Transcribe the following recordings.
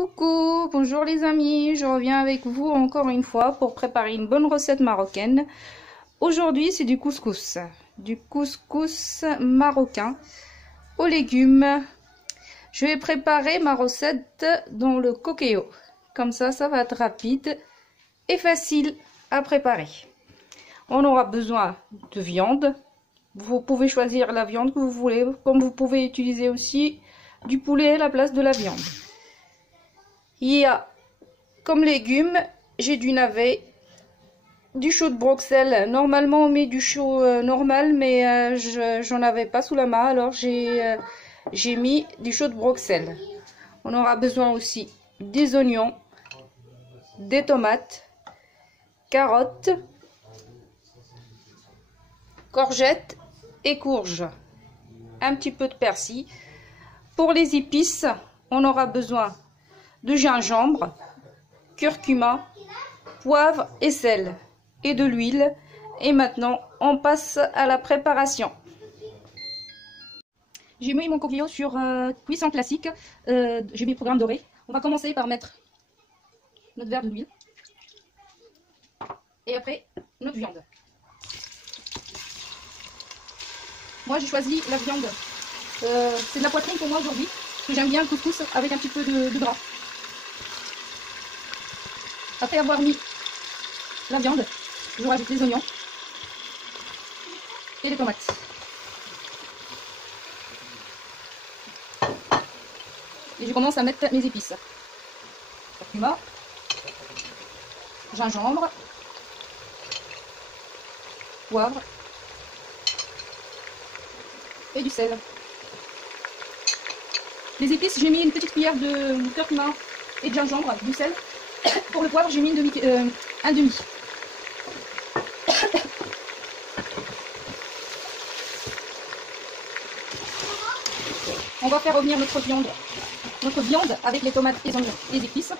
Coucou, bonjour les amis, je reviens avec vous encore une fois pour préparer une bonne recette marocaine. Aujourd'hui c'est du couscous marocain aux légumes. Je vais préparer ma recette dans le Cookéo, comme ça va être rapide et facile à préparer. On aura besoin de viande, vous pouvez choisir la viande que vous voulez, comme vous pouvez utiliser aussi du poulet à la place de la viande. Il y a comme légumes, j'ai du navet, du chou de Bruxelles. Normalement on met du chou normal, mais j'en avais pas sous la main, alors j'ai mis du chou de Bruxelles. On aura besoin aussi des oignons, des tomates, carottes, courgettes et courges, un petit peu de persil. Pour les épices, on aura besoin de gingembre, curcuma, poivre et sel et de l'huile. Et maintenant on passe à la préparation. J'ai mis mon coquillot sur cuisson classique, j'ai mis le programme doré. On va commencer par mettre notre verre d'huile et après notre viande. Moi j'ai choisi la viande, c'est de la poitrine pour moi aujourd'hui, parce que j'aime bien le couscous avec un petit peu de gras. Après avoir mis la viande, je rajoute les oignons et les tomates. Et je commence à mettre mes épices. Curcuma, gingembre, poivre et du sel. Les épices, j'ai mis une petite cuillère de curcuma et de gingembre, du sel. Pour le poivre, j'ai mis un demi. On va faire revenir notre viande avec les tomates, les oignons, les épices.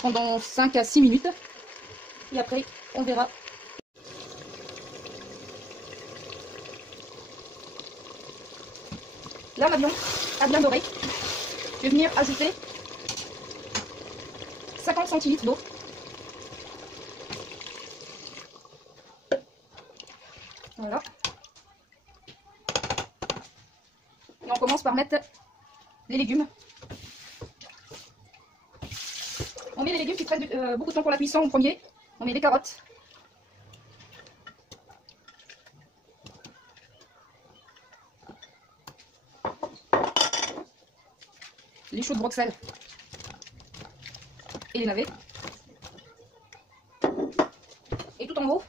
Pendant 5 à 6 minutes. Et après, on verra. Là, ma viande a bien doré. Je vais venir ajouter 50 centilitres d'eau. Voilà. Et on commence par mettre les légumes. On met les légumes qui prennent beaucoup de temps pour la cuisson en premier. On met les carottes. Les choux de Bruxelles et les navets. Et tout en haut,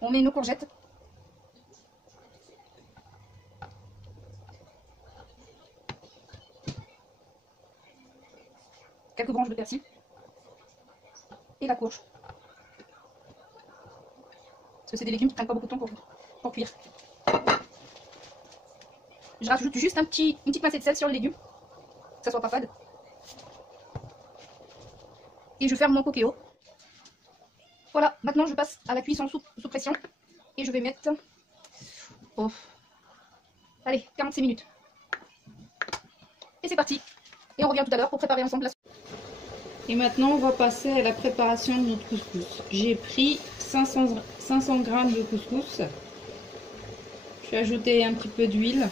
on met nos courgettes. Quelques branches de persil. Et la courge. Parce que c'est des légumes qui prennent pas beaucoup de temps pour cuire. Je rajoute juste une petite pincée de sel sur le légume. Que ça soit pas fade. Et je ferme mon coquillot. Voilà, maintenant je passe à la cuisson sous pression. Et je vais mettre... Oh, allez, 46 minutes. Et c'est parti. Et on revient tout à l'heure pour préparer ensemble la soupe. Et maintenant on va passer à la préparation de notre couscous. J'ai pris 500 g de couscous. Je vais ajouter un petit peu d'huile.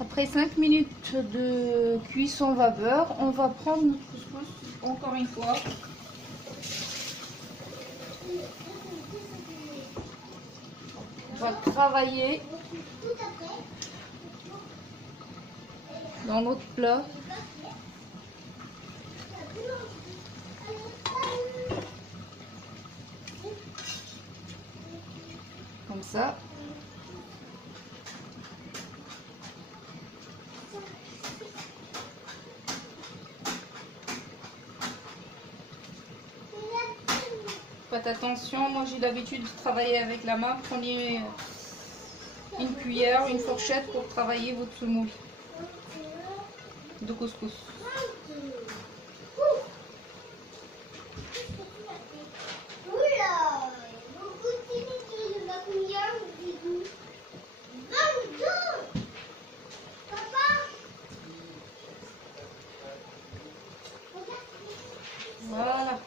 Après 5 minutes de cuisson vapeur, on va prendre notre couscous encore une fois. On va le travailler dans notre plat. Comme ça. Faites attention, moi j'ai l'habitude de travailler avec la main. Prenez une cuillère, une fourchette pour travailler votre semoule de couscous. Voilà.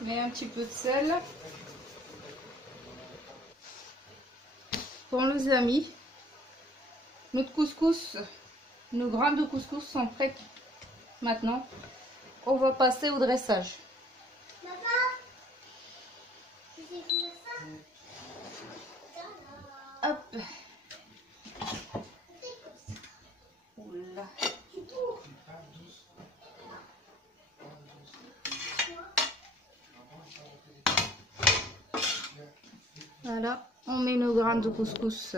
Mets un petit peu de sel. Bon les amis, notre couscous, nos grains de couscous sont prêts. Maintenant, on va passer au dressage. Hop. Oula. Voilà, on met nos grains de couscous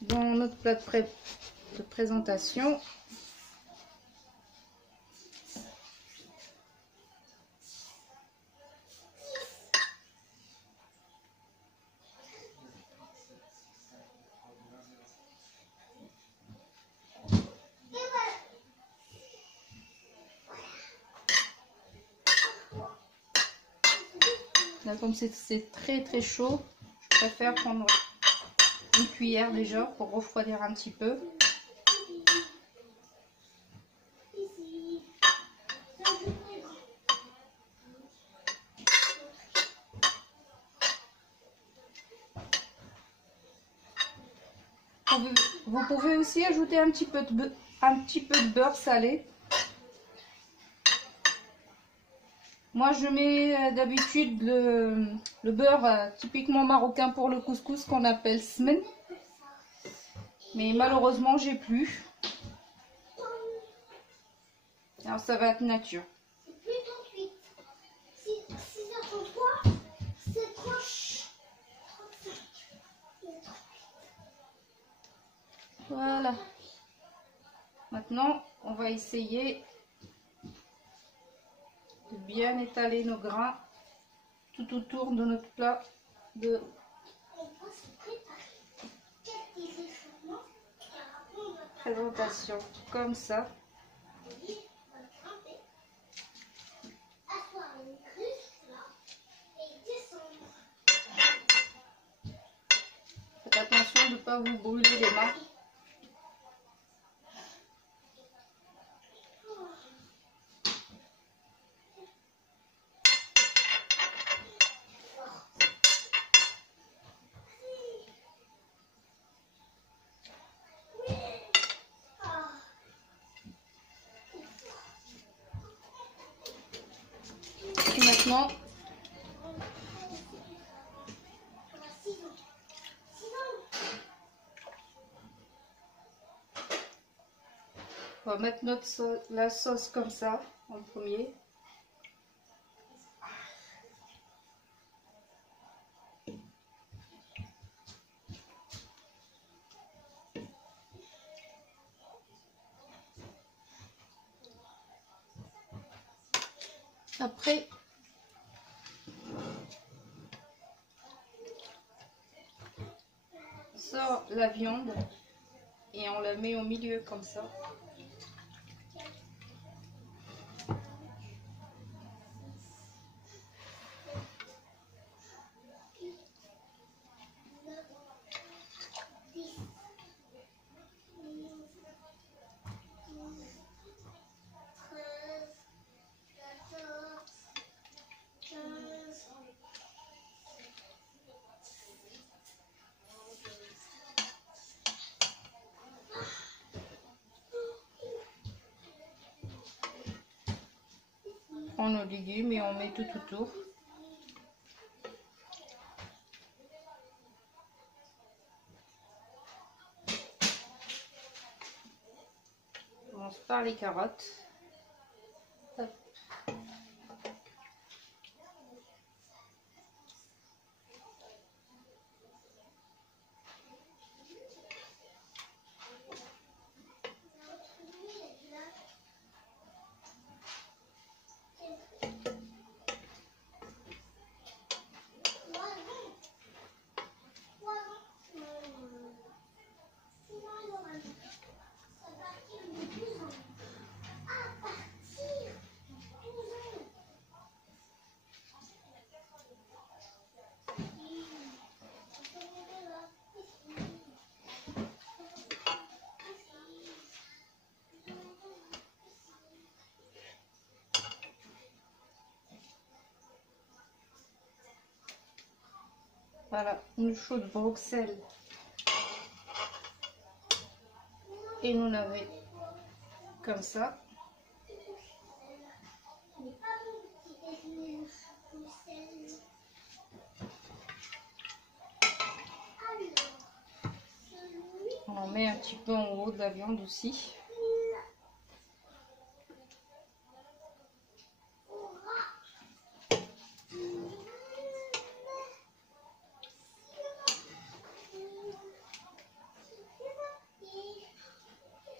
dans notre plat de présentation. Là, comme c'est très chaud, je préfère prendre une cuillère déjà pour refroidir un petit peu. Vous pouvez aussi ajouter un petit peu de beurre salé. Moi, je mets d'habitude le beurre typiquement marocain pour le couscous qu'on appelle smen. Mais malheureusement, j'ai plus. Alors, ça va être nature. Voilà. Maintenant, on va essayer de bien étaler nos grains tout autour de notre plat de présentation, comme ça. Faites attention de ne pas vous brûler les mains. Et maintenant, on va mettre la sauce comme ça en premier. Après, on sort la viande et on la met au milieu comme ça. On prend nos légumes et on met tout autour. par les carottes. Hop. Voilà, une chaude Bruxelles. Et nous l'avons comme ça. On en met un petit peu en haut de la viande aussi.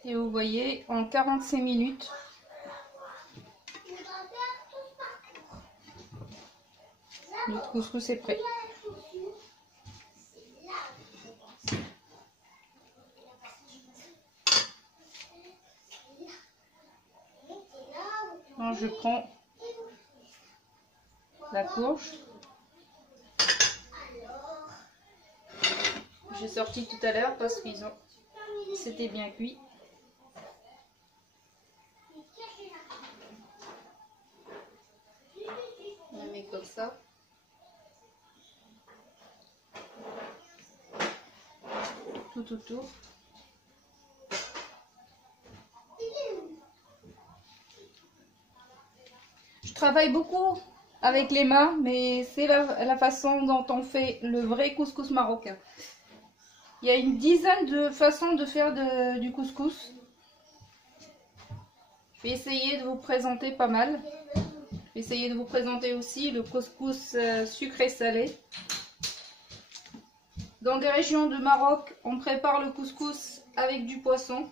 Et vous voyez, en 45 minutes, notre couscous est prêt. Alors, je prends la courge. J'ai sorti tout à l'heure parce qu'ils ont, c'était bien cuit. On la met comme ça. Tout autour. Je travaille beaucoup avec les mains, mais c'est la façon dont on fait le vrai couscous marocain. Il y a une dizaine de façons de faire du couscous. Je vais essayer de vous présenter pas mal. Je vais essayer de vous présenter aussi le couscous sucré-salé. Dans des régions de Maroc, on prépare le couscous avec du poisson.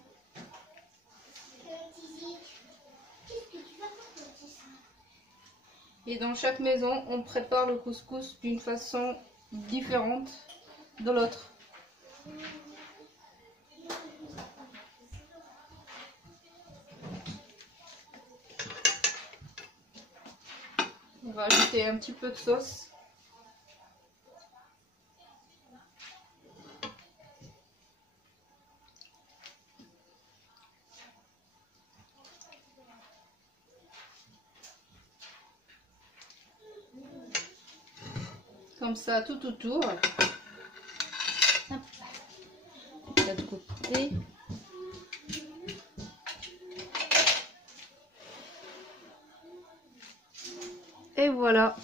Et dans chaque maison, on prépare le couscous d'une façon différente de l'autre. On va ajouter un petit peu de sauce. Comme ça, tout autour. Hop. De l'autre côté. Et voilà.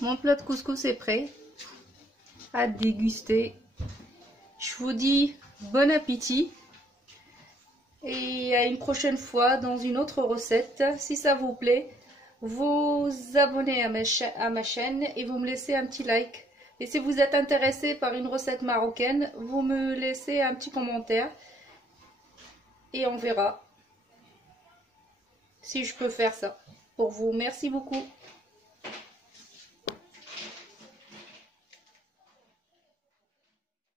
Mon plat de couscous est prêt. À déguster. Je vous dis bon appétit. Et à une prochaine fois dans une autre recette. Si ça vous plaît, vous abonnez à ma chaîne et vous me laissez un petit like. Et si vous êtes intéressé par une recette marocaine, vous me laissez un petit commentaire. Et on verra si je peux faire ça pour vous. Merci beaucoup.